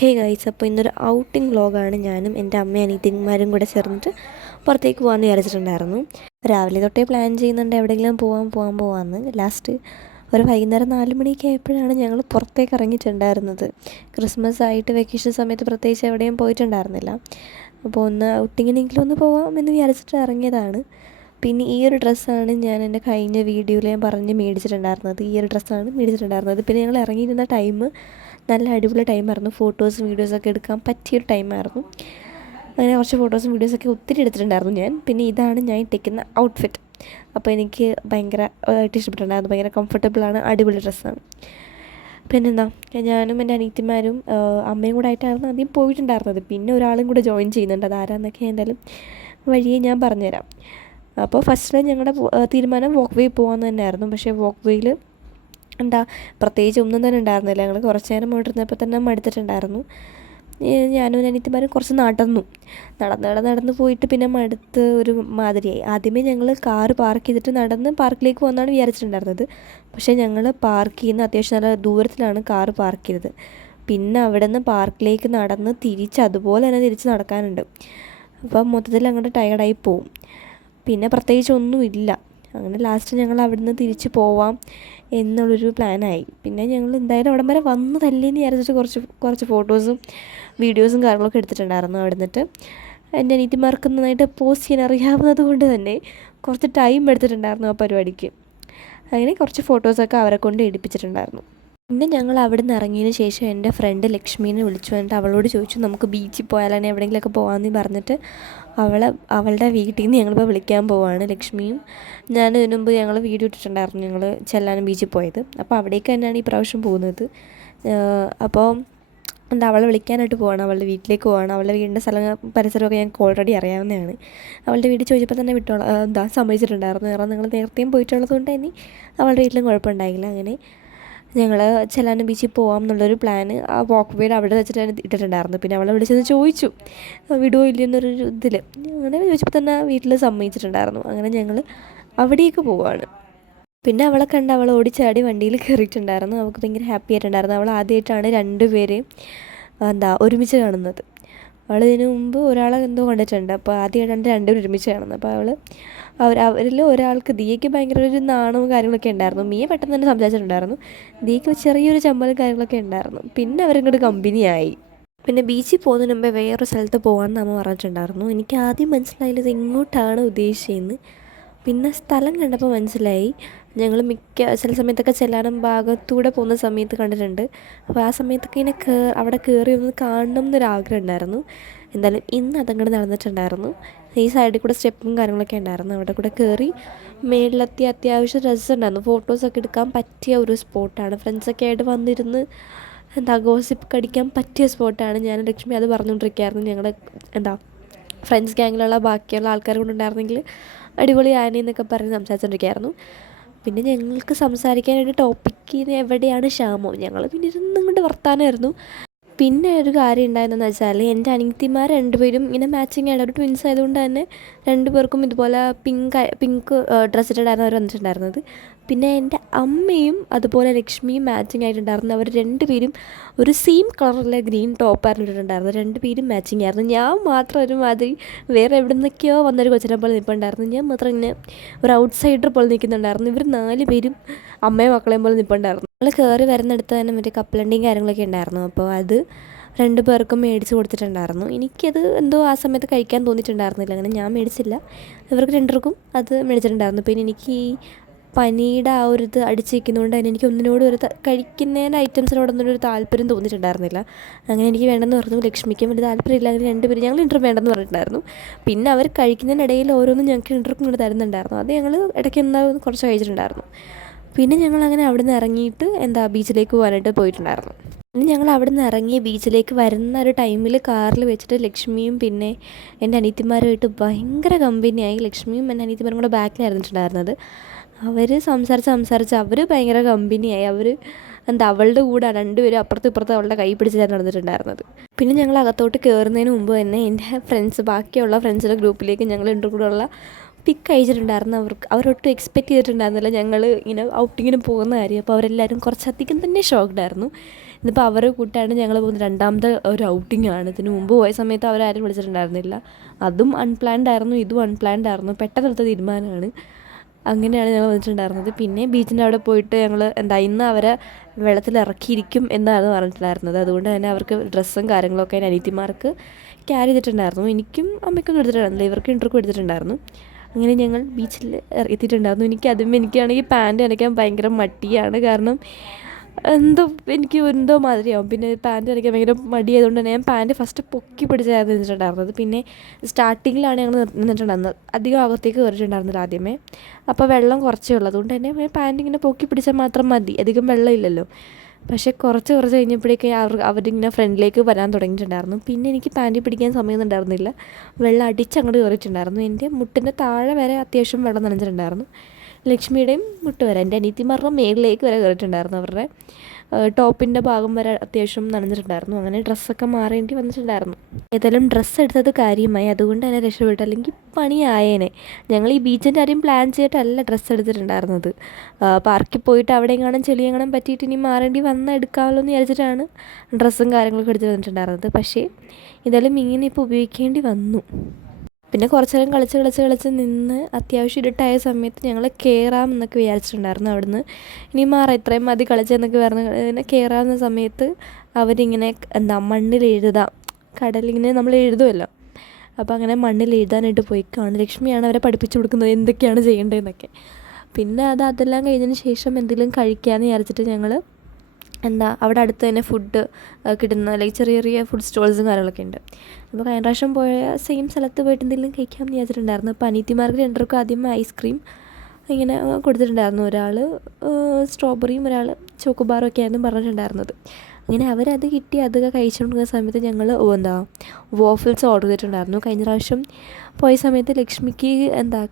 Hey guys, അപ്പോൾ ഇന്നൊരു outing വ്ളോഗാണ്. ഞാനും എൻ്റെ അമ്മയും അനിയത്തിമാരും കൂടെ ചേർന്നിട്ട് പുറത്തേക്ക് പോകാമെന്ന് വിചാരിച്ചിട്ടുണ്ടായിരുന്നു. രാവിലെ തൊട്ടേ പ്ലാൻ ചെയ്യുന്നുണ്ട് എവിടെയെങ്കിലും പോകാമെന്ന്. ലാസ്റ്റ് ഒരു വൈകുന്നേരം 4 മണിയൊക്കെ ആയപ്പോഴാണ് ഞങ്ങൾ പുറത്തേക്ക് ഇറങ്ങിയിട്ടുണ്ടായിരുന്നത്. ക്രിസ്മസ് ആയിട്ട് വെക്കേഷൻ സമയത്ത് പ്രത്യേകിച്ച് എവിടെയും പോയിട്ടുണ്ടായിരുന്നില്ല. അപ്പോൾ ഒന്ന് ഔട്ടിങ്ങിനെങ്കിലും ഒന്ന് പോകാമെന്ന് വിചാരിച്ചിട്ട് ഇറങ്ങിയതാണ്. പിന്നെ ഈ ഒരു ഡ്രസ്സാണ് ഞാൻ എൻ്റെ കഴിഞ്ഞ വീഡിയോയിൽ ഞാൻ പറഞ്ഞ് മേടിച്ചിട്ടുണ്ടായിരുന്നത്. ഈ ഒരു ഡ്രസ്സാണ് മേടിച്ചിട്ടുണ്ടായിരുന്നത്. പിന്നെ ഞങ്ങൾ ഇറങ്ങിയിരുന്ന ടൈം നല്ല അടിപൊളി ടൈമായിരുന്നു. ഫോട്ടോസും വീഡിയോസൊക്കെ എടുക്കാൻ പറ്റിയൊരു ടൈമായിരുന്നു. അങ്ങനെ കുറച്ച് ഫോട്ടോസും വീഡിയോസൊക്കെ ഒത്തിരി എടുത്തിട്ടുണ്ടായിരുന്നു ഞാൻ. പിന്നെ ഇതാണ് ഞാൻ ഇട്ടിരിക്കുന്ന ഔട്ട്ഫിറ്റ്. അപ്പോൾ എനിക്ക് ഭയങ്കരമായിട്ട് ഇഷ്ടപ്പെട്ടിട്ടുണ്ടായിരുന്നു. ഭയങ്കര കംഫർട്ടബിളാണ്, അടിപൊളി ഡ്രസ്സാണ്. പിന്നെന്താ, ഞാനും എൻ്റെ അനിയത്തിമാരും അമ്മയും കൂടെ ആയിട്ടായിരുന്നു ആദ്യം പോയിട്ടുണ്ടായിരുന്നത്. പിന്നെ ഒരാളും കൂടെ ജോയിൻ ചെയ്യുന്നുണ്ട്. അതാരാന്നൊക്കെ എന്തായാലും വഴിയെ ഞാൻ പറഞ്ഞുതരാം. അപ്പോൾ ഫസ്റ്റ് ഞങ്ങളുടെ തീരുമാനം വാക്ക് വേ പോകാമെന്ന് തന്നെയായിരുന്നു. പക്ഷേ വാക്ക് വേയിൽ പ്രത്യേകിച്ച് ഒന്നും തന്നെ ഉണ്ടായിരുന്നില്ല. ഞങ്ങൾ കുറച്ച് നേരം പോയിട്ടിരുന്നപ്പോൾ തന്നെ മടുത്തിട്ടുണ്ടായിരുന്നു. ഞാനും അനിയത്തിമാരും കുറച്ച് നടന്ന് പോയിട്ട് പിന്നെ മടുത്ത് ഒരു മാതിരിയായി. ആദ്യമേ ഞങ്ങൾ കാറ് പാർക്ക് ചെയ്തിട്ട് നടന്ന് പാർക്കിലേക്ക് പോകുന്നതാണ് വിചാരിച്ചിട്ടുണ്ടായിരുന്നത്. പക്ഷേ ഞങ്ങൾ പാർക്ക് ചെയ്യുന്ന അത്യാവശ്യം നല്ല ദൂരത്തിലാണ് കാറ് പാർക്ക് ചെയ്തത്. പിന്നെ അവിടെ നിന്ന് പാർക്കിലേക്ക് നടന്ന് അതുപോലെ തന്നെ തിരിച്ച് നടക്കാനുണ്ട്. അപ്പം മൊത്തത്തിൽ അങ്ങോട്ട് ടയർഡായി പോവും. പിന്നെ പ്രത്യേകിച്ച് ഒന്നുമില്ല. അങ്ങനെ ലാസ്റ്റ് ഞങ്ങൾ അവിടുന്ന് തിരിച്ച് പോവാം എന്നുള്ളൊരു പ്ലാനായി. പിന്നെ ഞങ്ങൾ എന്തായാലും അവിടം വരെ വന്നതല്ലേന്ന് വിചാരിച്ചിട്ട് കുറച്ച് ഫോട്ടോസും വീഡിയോസും കാര്യങ്ങളൊക്കെ എടുത്തിട്ടുണ്ടായിരുന്നു. അവിടെ നിന്നിട്ട് എൻ്റെ അനിയത്തിമാർക്ക് നന്നായിട്ട് പോസ്റ്റ് ചെയ്യാൻ അറിയാവുന്നത് കൊണ്ട് തന്നെ കുറച്ച് ടൈം എടുത്തിട്ടുണ്ടായിരുന്നു ആ പരിപാടിക്ക്. അങ്ങനെ കുറച്ച് ഫോട്ടോസൊക്കെ അവരെ കൊണ്ട് എടുപ്പിച്ചിട്ടുണ്ടായിരുന്നു. പിന്നെ ഞങ്ങൾ അവിടെ നിന്ന് ഇറങ്ങിയതിന് ശേഷം എൻ്റെ ഫ്രണ്ട് ലക്ഷ്മീനെ വിളിച്ചു. എന്നിട്ട് അവളോട് ചോദിച്ചു, നമുക്ക് ബീച്ചിൽ പോയാലാണ് എവിടെയെങ്കിലുമൊക്കെ പോകാമെന്ന് പറഞ്ഞിട്ട് അവളുടെ വീട്ടിൽ നിന്ന് ഞങ്ങളിപ്പോൾ വിളിക്കാൻ പോവാണ്. ലക്ഷ്മിയും ഞാൻ ഇതിനു മുമ്പ് ഞങ്ങൾ വീഡിയോ ഇട്ടിട്ടുണ്ടായിരുന്നു ഞങ്ങൾ ചെല്ലാനം ബീച്ചിൽ പോയത്. അപ്പോൾ അവിടേക്ക് തന്നെയാണ് ഈ പ്രാവശ്യം പോകുന്നത്. അപ്പോൾ അവളെ വിളിക്കാനായിട്ട് പോവാണ്, അവളുടെ വീട്ടിലേക്ക് പോവാണ്. അവളുടെ വീടിൻ്റെ പരിസരമൊക്കെ ഞങ്ങൾക്ക് ഓൾറെഡി അറിയാവുന്നതാണ്. അവളുടെ വീട്ടിൽ ചോദിച്ചപ്പോൾ തന്നെ സമ്മതിച്ചിട്ടുണ്ടായിരുന്നു. കാരണം ഞങ്ങൾ നേരത്തെയും പോയിട്ടുള്ളത് കൊണ്ട് തന്നെ അവളുടെ വീട്ടിലും കുഴപ്പമുണ്ടായില്ല. അങ്ങനെ ഞങ്ങൾ ചെല്ലാനം ബീച്ചിൽ പോകാം എന്നുള്ളൊരു പ്ലാന് ആ വാക്ക് വേയിൽ അവിടെ വെച്ചിട്ടാണ് ഇട്ടിട്ടുണ്ടായിരുന്നു. പിന്നെ അവളെ വിളിച്ചത് ചോദിച്ചു വിടുമോ ഇല്ലയെന്നൊരു ഇതിൽ. അങ്ങനെ ചോദിച്ചപ്പോൾ തന്നെ വീട്ടിൽ സമ്മതിച്ചിട്ടുണ്ടായിരുന്നു. അങ്ങനെ ഞങ്ങൾ അവിടേക്ക് പോവുകയാണ്. പിന്നെ അവളെ കണ്ട് അവൾ ഓടിച്ചാടി വണ്ടിയിൽ കയറിയിട്ടുണ്ടായിരുന്നു. അവൾക്ക് ഭയങ്കര ഹാപ്പി ആയിട്ടുണ്ടായിരുന്നു. അവൾ ആദ്യമായിട്ടാണ് രണ്ടുപേരെയും ഒരുമിച്ച് കാണുന്നത്. അവൾ ഇതിനു മുമ്പ് ഒരാളെ എന്തോ കണ്ടിട്ടുണ്ട്. അപ്പോൾ ആദ്യമായിട്ടാണ് രണ്ടുപേരും ഒരുമിച്ച് കാണുന്നത്. അപ്പോൾ അവരിൽ ഒരാൾക്ക് ദിയയ്ക്ക് ഭയങ്കര ഒരു നാണവും കാര്യങ്ങളൊക്കെ ഉണ്ടായിരുന്നു. മിയ പെട്ടെന്ന് തന്നെ സംസാരിച്ചിട്ടുണ്ടായിരുന്നു. ദിയയ്ക്ക് ചെറിയൊരു ചമ്മലും കാര്യങ്ങളൊക്കെ ഉണ്ടായിരുന്നു. പിന്നെ അവരിങ്ങോട്ട് കമ്പനിയായി. പിന്നെ ബീച്ചിൽ പോകുന്നതിന് മുമ്പേ വേറൊരു സ്ഥലത്ത് പോകാമെന്ന് അമ്മ പറഞ്ഞിട്ടുണ്ടായിരുന്നു. എനിക്ക് ആദ്യം മനസ്സിലായില്ല ഇത് എങ്ങോട്ടാണ് ഉദ്ദേശിച്ചതെന്ന്. പിന്നെ സ്ഥലം കണ്ടപ്പോൾ മനസ്സിലായി. ഞങ്ങൾ ചില സമയത്തൊക്കെ ചെല്ലാനം ഭാഗത്തൂടെ പോകുന്ന സമയത്ത് കണ്ടിട്ടുണ്ട്. അപ്പോൾ ആ സമയത്തൊക്കെ ഇങ്ങനെ അവിടെ കയറി ഒന്ന് കാണണം എന്നൊരാഗ്രഹം ഉണ്ടായിരുന്നു. എന്തായാലും ഇന്ന് അതങ്ങോട്ട് നടന്നിട്ടുണ്ടായിരുന്നു. ഈ സൈഡിൽ കൂടെ സ്റ്റെപ്പും കാര്യങ്ങളൊക്കെ ഉണ്ടായിരുന്നു. അവിടെ കൂടെ കയറി മേളിലെത്തി അത്യാവശ്യം രസമുണ്ടായിരുന്നു. ഫോട്ടോസൊക്കെ എടുക്കാൻ പറ്റിയ ഒരു സ്പോട്ടാണ്. ഫ്രണ്ട്സൊക്കെ ആയിട്ട് വന്നിരുന്ന് ഗോസിപ്പ് കടിക്കാൻ പറ്റിയ സ്പോട്ടാണ്. ഞാൻ ലക്ഷ്മി അത് പറഞ്ഞുകൊണ്ടിരിക്കുകയായിരുന്നു. ഞങ്ങളുടെ ഫ്രണ്ട്സ് ഗ്യാങ്ങിലുള്ള ബാക്കിയുള്ള ആൾക്കാർ കൊണ്ടുണ്ടായിരുന്നെങ്കിൽ അടിപൊളി ആനയെന്നൊക്കെ പറഞ്ഞ് സംസാരിച്ചുകൊണ്ടിരിക്കുകയായിരുന്നു. പിന്നെ ഞങ്ങൾക്ക് സംസാരിക്കാനൊരു ടോപ്പിക്കിന് എവിടെയാണ് ക്ഷാമം. ഞങ്ങൾ പിന്നെ ഇരുന്നും കൊണ്ട് വർത്താനമായിരുന്നു. പിന്നെ ഒരു കാര്യം ഉണ്ടായതെന്ന് വെച്ചാൽ എൻ്റെ അനിയത്തിമാർ രണ്ടുപേരും ഇങ്ങനെ മാച്ചിങ് ആയിട്ട് ഒരു ട്വിൻസ് ആയതുകൊണ്ട് തന്നെ രണ്ടുപേർക്കും ഇതുപോലെ പിങ്ക് ഡ്രസ്സ് ഇട്ടിട്ടായിരുന്നു അവർ വന്നിട്ടുണ്ടായിരുന്നത്. പിന്നെ എൻ്റെ അമ്മയും അതുപോലെ ലക്ഷ്മിയും മാച്ചിങ് ആയിട്ടുണ്ടായിരുന്നു. അവർ രണ്ടുപേരും ഒരു സെയിം കളറിലെ ഗ്രീൻ ടോപ്പായിരുന്നു ഇട്ടിട്ടുണ്ടായിരുന്നത്. രണ്ടുപേരും മാച്ചിങ് ആയിരുന്നു. ഞാൻ മാത്രം ഒരുമാതിരി വേറെ എവിടെ നിന്നൊക്കെയോ വന്നൊരു കൊച്ചിനെ പോലെ നിൽപ്പുണ്ടായിരുന്നു. ഞാൻ മാത്രം ഇങ്ങനെ ഒരു ഔട്ട്സൈഡർ പോലെ നിൽക്കുന്നുണ്ടായിരുന്നു. ഇവർ 4 പേരും അമ്മയും മക്കളെയും പോലെ നിൽപ്പുണ്ടായിരുന്നു. നമ്മൾ കയറി വരുന്നിടത്ത് തന്നെ മറ്റേ കപ്പലണ്ടിയും കാര്യങ്ങളൊക്കെ ഉണ്ടായിരുന്നു. അപ്പോൾ അത് 2 പേർക്കും മേടിച്ച് കൊടുത്തിട്ടുണ്ടായിരുന്നു. എനിക്കത് എന്തോ ആ സമയത്ത് കഴിക്കാൻ തോന്നിയിട്ടുണ്ടായിരുന്നില്ല. അങ്ങനെ ഞാൻ മേടിച്ചില്ല. ഇവർക്ക് 2 പേർക്കും അത് മേടിച്ചിട്ടുണ്ടായിരുന്നു. പിന്നെ എനിക്ക് ഈ പനിയുടെ ആ ഒരു ഇത് അടിച്ചിരിക്കുന്നതുകൊണ്ട് തന്നെ എനിക്ക് ഒന്നിനോട് കഴിക്കുന്നതിൻ്റെ ഐറ്റംസിനോടൊന്നും ഒരു താല്പര്യം തോന്നിയിട്ടുണ്ടായിരുന്നില്ല. അങ്ങനെ എനിക്ക് വേണ്ടെന്ന് പറഞ്ഞു. ലക്ഷ്മിക്കും വലിയ താല്പര്യമില്ല. അങ്ങനെ 2 പേരും ഞങ്ങൾ ഇൻ്റർ വേണ്ടെന്ന് പറഞ്ഞിട്ടുണ്ടായിരുന്നു. പിന്നെ അവർ കഴിക്കുന്നതിനിടയിൽ ഓരോന്നും ഞങ്ങൾക്ക് ഇൻ്റർക്കും കൊണ്ട് തരുന്നുണ്ടായിരുന്നു. അത് ഞങ്ങൾ ഇടയ്ക്ക് കുറച്ച് കഴിച്ചിട്ടുണ്ടായിരുന്നു. പിന്നെ ഞങ്ങളങ്ങനെ അവിടെ നിന്ന് ഇറങ്ങിയിട്ട് ബീച്ചിലേക്ക് പോകാനായിട്ട് പോയിട്ടുണ്ടായിരുന്നു. പിന്നെ ഞങ്ങൾ അവിടെ നിന്ന് ഇറങ്ങി ബീച്ചിലേക്ക് വരുന്ന ഒരു ടൈമിൽ കാറിൽ വെച്ചിട്ട് ലക്ഷ്മിയും പിന്നെ എൻ്റെ അനിയത്തിമാരുമായിട്ട് ഭയങ്കര കമ്പനിയായി. ലക്ഷ്മിയും എൻ്റെ അനിയത്തിമാരും കൂടെ ബാക്കിലായിരുന്നിട്ടുണ്ടായിരുന്നത്. അവർ സംസാരിച്ച് അവർ ഭയങ്കര കമ്പനിയായി. അവർ അവളുടെ കൂടെ 2 പേരും അപ്പുറത്തും ഇപ്പുറത്തും അവളുടെ കൈ പിടിച്ചിട്ടാണ് നടന്നിട്ടുണ്ടായിരുന്നത്. പിന്നെ ഞങ്ങൾ അകത്തോട്ട് കയറുന്നതിന് മുമ്പ് തന്നെ എൻ്റെ ബാക്കിയുള്ള ഫ്രണ്ട്സിൻ്റെ ഗ്രൂപ്പിലേക്ക് ഞങ്ങൾ കൂടെയുള്ള പിക്ക് അയച്ചിട്ടുണ്ടായിരുന്നു. അവരൊട്ടും എക്സ്പെക്റ്റ് ചെയ്തിട്ടുണ്ടായിരുന്നില്ല ഞങ്ങൾ ഇങ്ങനെ ഔട്ടിങ്ങിന് പോകുന്ന കാര്യം. അപ്പോൾ അവരെല്ലാവരും കുറച്ചധികം തന്നെ ഷോക്ക്ഡായിരുന്നു. ഇന്നിപ്പോൾ അവരെ കൂട്ടാണ് ഞങ്ങൾ പോകുന്നത്. രണ്ടാമത്തെ ഒരു ഔട്ടിങ്ങാണ്. ഇതിന് മുമ്പ് പോയ സമയത്ത് അവരാരും വിളിച്ചിട്ടുണ്ടായിരുന്നില്ല. അതും അൺപ്ലാൻഡ് ആയിരുന്നു, ഇതും അൺപ്ലാൻഡ് ആയിരുന്നു. പെട്ടെന്നെടുത്ത തീരുമാനമാണ്. അങ്ങനെയാണ് ഞങ്ങൾ വന്നിട്ടുണ്ടായിരുന്നത്. പിന്നെ ബീച്ചിൻ്റെ അവിടെ പോയിട്ട് ഞങ്ങൾ ഇന്ന് അവരെ വെള്ളത്തിൽ ഇറക്കിയിരിക്കും എന്നാണ് പറഞ്ഞിട്ടുണ്ടായിരുന്നത്. അതുകൊണ്ട് തന്നെ അവർക്ക് ഡ്രസ്സും കാര്യങ്ങളൊക്കെ എൻ്റെ അനിയത്തിമാർക്ക് ക്യാരി ചെയ്തിട്ടുണ്ടായിരുന്നു. എനിക്കും അമ്മയ്ക്കൊന്നും എടുത്തിട്ടുണ്ടായിരുന്നില്ല, ഇവർക്ക് ഇൻ്റർക്കും എടുത്തിട്ടുണ്ടായിരുന്നു. അങ്ങനെ ഞങ്ങൾ ബീച്ചിൽ എത്തിയിട്ടുണ്ടായിരുന്നു. എനിക്കാണെങ്കിൽ പാൻറ്റ് നനയ്ക്കാൻ ഭയങ്കര മടിയാണ്. കാരണം എന്തോ മാതിരിയാവും. പിന്നെ പാൻറ്റ് നനയ്ക്കാൻ ഭയങ്കര മടിയായതുകൊണ്ട് തന്നെ ഞാൻ പാൻറ്റ് ഫസ്റ്റ് പൊക്കി പിടിച്ചായിരുന്നു നിന്നിട്ടുണ്ടായിരുന്നത്. പിന്നെ സ്റ്റാർട്ടിങ്ങിലാണ് ഞങ്ങൾ നിന്നിട്ടുണ്ടായിരുന്നത്. അധികം അകത്തേക്ക് കയറിയിട്ടുണ്ടായിരുന്നില്ല ആദ്യമേ. അപ്പോൾ വെള്ളം കുറച്ചേ ഉള്ളൂ. അതുകൊണ്ട് തന്നെ പാൻറ്റ് ഇങ്ങനെ പൊക്കി പിടിച്ചാൽ മാത്രം മതി, അധികം വെള്ളം ഇല്ലല്ലോ. പക്ഷേ കുറച്ച് കഴിഞ്ഞപ്പോഴേക്ക് അവരിങ്ങനെ ഫ്രണ്ടിലേക്ക് വരാൻ തുടങ്ങിയിട്ടുണ്ടായിരുന്നു. പിന്നെ എനിക്ക് പാൻറ്റ് പിടിക്കാൻ സമയമൊന്നും ഉണ്ടായിരുന്നില്ല. വെള്ളം അടിച്ചങ്ങോട്ട് കയറിയിട്ടുണ്ടായിരുന്നു. എൻ്റെ മുട്ടിൻ്റെ താഴെ വരെ അത്യാവശ്യം വെള്ളം നനഞ്ഞിട്ടുണ്ടായിരുന്നു. ലക്ഷ്മിയുടെയും മുട്ട് വരെ, എൻ്റെ അനിയത്തിമാരുടെ മേളിലേക്ക് വരെ കയറിയിട്ടുണ്ടായിരുന്നു. അവരുടെ ടോപ്പിൻ്റെ ഭാഗം വരെ അത്യാവശ്യം നനഞ്ഞിട്ടുണ്ടായിരുന്നു. അങ്ങനെ ഡ്രസ്സൊക്കെ മാറേണ്ടി വന്നിട്ടുണ്ടായിരുന്നു. ഏതായാലും ഡ്രസ്സ് എടുത്തത് കാര്യമായി, അതുകൊണ്ട് തന്നെ രക്ഷപ്പെട്ടു. അല്ലെങ്കിൽ പണിയായേനെ. ഞങ്ങൾ ഈ ബീച്ചിൻ്റെ കാര്യം പ്ലാൻ ചെയ്തിട്ടല്ല ഡ്രസ്സ് എടുത്തിട്ടുണ്ടായിരുന്നത്. പാർക്കിൽ പോയിട്ട് അവിടെ എങ്ങാനും ചെളിയെങ്ങാനും പറ്റിയിട്ട് ഇനി മാറേണ്ടി വന്നാൽ എടുക്കാമല്ലോ എന്ന് വിചാരിച്ചിട്ടാണ് ഡ്രസ്സും കാര്യങ്ങളൊക്കെ എടുത്ത് വന്നിട്ടുണ്ടായിരുന്നത്. പക്ഷേ ഏതായാലും ഇങ്ങനെ ഇപ്പോൾ ഉപയോഗിക്കേണ്ടി വന്നു. പിന്നെ കുറച്ച് നേരം കളിച്ച് നിന്ന് അത്യാവശ്യം ഇരുട്ടായ സമയത്ത് ഞങ്ങൾ കയറാമെന്നൊക്കെ വിചാരിച്ചിട്ടുണ്ടായിരുന്നു. അവിടുന്ന് ഇനി ഇത്രയും മതി കളിച്ചെന്നൊക്കെ പറഞ്ഞ് കയറാവുന്ന സമയത്ത് അവരിങ്ങനെ മണ്ണിൽ എഴുതാം, കടലിങ്ങനെ നമ്മൾ എഴുതുമല്ലോ, അപ്പോൾ അങ്ങനെ മണ്ണിൽ എഴുതാനായിട്ട് പോയിക്കാണ്. ലക്ഷ്മിയാണ് അവരെ പഠിപ്പിച്ചു കൊടുക്കുന്നത് എന്തൊക്കെയാണ് ചെയ്യേണ്ടതെന്നൊക്കെ. പിന്നെ അതെല്ലാം കഴിഞ്ഞതിന് ശേഷം എന്തെങ്കിലും കഴിക്കാമെന്ന് വിചാരിച്ചിട്ട് ഞങ്ങൾ അവിടെ അടുത്ത് തന്നെ ഫുഡ് കിട്ടുന്ന ചെറിയ ഫുഡ് സ്റ്റോൾസും കാര്യങ്ങളൊക്കെ ഉണ്ട്. അപ്പോൾ കഴിഞ്ഞ പ്രാവശ്യം പോയ സെയിം സ്ഥലത്ത് പോയിട്ട് എന്തെങ്കിലും കഴിക്കാമെന്ന് വിചാരിച്ചിട്ടുണ്ടായിരുന്നു. അപ്പോൾ അനിയത്തിമാർക്ക് രണ്ടർക്കും ആദ്യം ഐസ്ക്രീം ഇങ്ങനെ കൊടുത്തിട്ടുണ്ടായിരുന്നു. ഒരാൾ സ്ട്രോബെറിയും ഒരാൾ ചോക്കോബാറും ഒക്കെ ആയിരുന്നു പറഞ്ഞിട്ടുണ്ടായിരുന്നത്. അങ്ങനെ അവരത് കിട്ടി. അതൊക്കെ കഴിച്ചുകൊണ്ടിരുന്ന സമയത്ത് ഞങ്ങൾ വോഫിൾസ് ഓർഡർ ചെയ്തിട്ടുണ്ടായിരുന്നു. കഴിഞ്ഞ പ്രാവശ്യം പോയ സമയത്ത് ലക്ഷ്മിക്ക്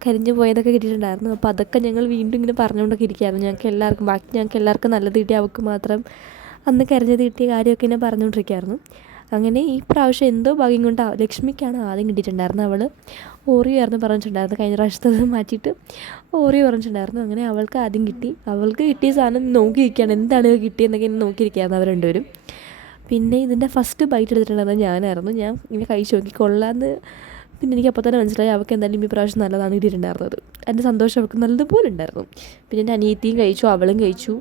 കരിഞ്ഞു പോയതൊക്കെ കിട്ടിയിട്ടുണ്ടായിരുന്നു. അപ്പോൾ അതൊക്കെ ഞങ്ങൾ വീണ്ടും ഇങ്ങനെ പറഞ്ഞുകൊണ്ടൊക്കെ ഇരിക്കുകയായിരുന്നു. ഞങ്ങൾക്ക് എല്ലാവർക്കും നല്ലത് കിട്ടി, അവൾക്ക് മാത്രം അന്ന് കരിഞ്ഞത് കിട്ടിയ കാര്യമൊക്കെ ഇങ്ങനെ പറഞ്ഞുകൊണ്ടിരിക്കുകയായിരുന്നു. അങ്ങനെ ഈ പ്രാവശ്യം എന്തോ ഭാഗ്യം കൊണ്ട് ലക്ഷ്മിക്കാണ് ആദ്യം കിട്ടിയിട്ടുണ്ടായിരുന്നത്. അവൾ ഓറിയോ ആയിരുന്നു പറഞ്ഞിട്ടുണ്ടായിരുന്നു. കഴിഞ്ഞ പ്രാവശ്യത്തത് മാറ്റിയിട്ട് ഓറിയോ പറഞ്ഞിട്ടുണ്ടായിരുന്നു. അങ്ങനെ അവൾക്ക് ആദ്യം കിട്ടി. അവൾക്ക് കിട്ടിയ സാധനം നോക്കിയിരിക്കുകയാണ്, എന്താണ് കിട്ടിയെന്നൊക്കെ നോക്കിയിരിക്കുകയായിരുന്നു അവർ രണ്ടുപേരും. പിന്നെ ഇതിൻ്റെ ഫസ്റ്റ് ബൈറ്റ് എടുത്തിട്ടുണ്ടായിരുന്നത് ഞാനായിരുന്നു. ഞാൻ ഇങ്ങനെ കഴിച്ച് നോക്കി കൊള്ളാമെന്ന്. പിന്നെ എനിക്ക് അപ്പോൾ തന്നെ മനസ്സിലായി അവൾക്ക് എന്തായാലും ഈ പ്രാവശ്യം നല്ലതാണ് കിട്ടിയിട്ടുണ്ടായിരുന്നത്. എൻ്റെ സന്തോഷം അവൾക്ക് നല്ലതുപോലെ ഉണ്ടായിരുന്നു. പിന്നെ എൻ്റെ അനിയത്തിയും കഴിച്ചു, അവളും കഴിച്ചു.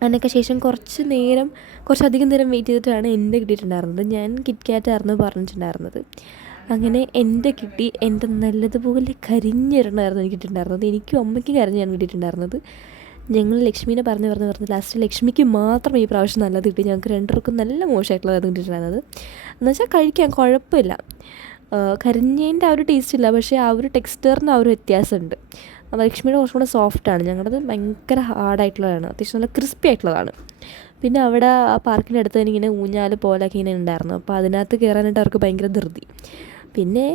അതിനൊക്കെ ശേഷം കുറച്ചധികം നേരം വെയിറ്റ് ചെയ്തിട്ടാണ് എൻ്റെ കിട്ടിയിട്ടുണ്ടായിരുന്നത്. ഞാൻ കിറ്റ്കാറ്റായിരുന്നു പറഞ്ഞിട്ടുണ്ടായിരുന്നത്. അങ്ങനെ എൻ്റെ കിട്ടി. എൻ്റെ നല്ലതുപോലെ കരിഞ്ഞിരണമായിരുന്നു എനിക്ക് കിട്ടിയിട്ടുണ്ടായിരുന്നത്. എനിക്കും അമ്മയ്ക്കും കരിഞ്ഞാണ് കിട്ടിയിട്ടുണ്ടായിരുന്നത്. ഞങ്ങൾ ലക്ഷ്മീനെ പറഞ്ഞ് ലാസ്റ്റ് ലക്ഷ്മിക്ക് മാത്രം ഈ പ്രാവശ്യം നല്ലത് കിട്ടി. ഞങ്ങൾക്ക് രണ്ടുപേർക്കും നല്ല മോശമായിട്ടുള്ളതായിരുന്നു കിട്ടിയിട്ടുണ്ടായിരുന്നത്. എന്നുവെച്ചാൽ കഴിക്കാൻ കുഴപ്പമില്ല, കരിഞ്ഞതിൻ്റെ ആ ഒരു ടേസ്റ്റ് ഇല്ല, പക്ഷേ ആ ഒരു ടെക്സ്ചറിന് ആ ഒരു വ്യത്യാസമുണ്ട്. ലക്ഷ്മിയുടെ കുറച്ചും കൂടെ സോഫ്റ്റാണ്, ഞങ്ങളുടേത് ഭയങ്കര ഹാർഡായിട്ടുള്ളതാണ്, അത്യാവശ്യം നല്ല ക്രിസ്പി ആയിട്ടുള്ളതാണ്. പിന്നെ അവിടെ ആ പാർക്കിൻ്റെ അടുത്ത് തന്നെ ഇങ്ങനെ ഊഞ്ഞാൽ പോലെയൊക്കെ ഇങ്ങനെ ഉണ്ടായിരുന്നു. അപ്പോൾ അതിനകത്ത് കയറാനായിട്ട് അവർക്ക് ഭയങ്കര ധൃതി. പിന്നെ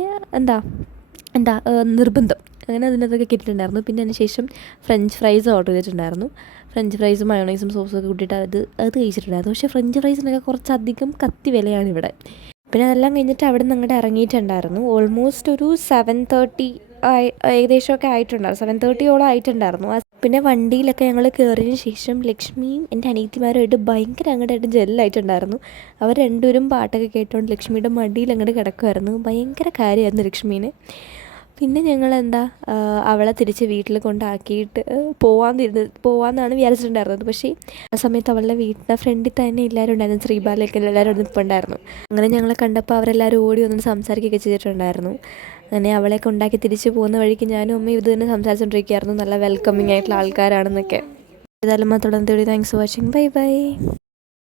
നിർബന്ധം അങ്ങനെ അതിനകത്തൊക്കെ കിട്ടിയിട്ടുണ്ടായിരുന്നു. പിന്നെ അതിന് ശേഷം ഫ്രഞ്ച് ഫ്രൈസ് ഓർഡർ ചെയ്തിട്ടുണ്ടായിരുന്നു. ഫ്രഞ്ച് ഫ്രൈസും മയോണൈസും സോസൊക്കെ കൂട്ടിയിട്ട് അത് കഴിച്ചിട്ടുണ്ടായിരുന്നു. പക്ഷേ ഫ്രഞ്ച് ഫ്രൈസിനൊക്കെ കുറച്ചധികം കത്തി വിലയാണ് ഇവിടെ. പിന്നെ അതെല്ലാം കഴിഞ്ഞിട്ട് അവിടെ നിന്ന് അങ്ങോട്ട് ഇറങ്ങിയിട്ടുണ്ടായിരുന്നു. ഓൾമോസ്റ്റ് ഒരു 7:30 ഏകദേശമൊക്കെ ആയിട്ടുണ്ടായിരുന്നു. 7:30 ആയിട്ടുണ്ടായിരുന്നു. പിന്നെ വണ്ടിയിലൊക്കെ ഞങ്ങൾ കയറിയതിന് ശേഷം ലക്ഷ്മിയും എൻ്റെ അനിയത്തിമാരുമായിട്ട് ഭയങ്കര അങ്ങോട്ടായിട്ട് ജെല്ലായിട്ടുണ്ടായിരുന്നു. അവർ രണ്ടുപേരും പാട്ടൊക്കെ കേട്ടുകൊണ്ട് ലക്ഷ്മിയുടെ മടിയിൽ അങ്ങോട്ട് കിടക്കുമായിരുന്നു. ഭയങ്കര കാര്യമായിരുന്നു ലക്ഷ്മീനെ. പിന്നെ ഞങ്ങൾ അവളെ തിരിച്ച് വീട്ടിൽ കൊണ്ടാക്കിയിട്ട് പോവാമെന്നാണ് വിചാരിച്ചിട്ടുണ്ടായിരുന്നത്. പക്ഷേ ആ സമയത്ത് അവളുടെ വീട്ടിൻ്റെ ഫ്രണ്ടിൽ തന്നെ എല്ലാവരും ഉണ്ടായിരുന്നു. ശ്രീബാലയൊക്കെ എല്ലാവരും അവിടെ നിൽപ്പുണ്ടായിരുന്നു. അങ്ങനെ ഞങ്ങളെ കണ്ടപ്പോൾ അവരെല്ലാവരും ഓടി വന്ന് സംസാരിക്കുകയൊക്കെ ചെയ്തിട്ടുണ്ടായിരുന്നു. അങ്ങനെ അവളെ കൊണ്ടാക്കി തിരിച്ച് പോകുന്ന വഴിക്ക് ഞാനും അമ്മയും ഇത് തന്നെ സംസാരിച്ചുകൊണ്ടിരിക്കുകയായിരുന്നു. നല്ല വെൽക്കമിങ് ആയിട്ടുള്ള ആൾക്കാരാണെന്നൊക്കെ. ഏതായാലും മാത്രം thanks for watching. Bye bye.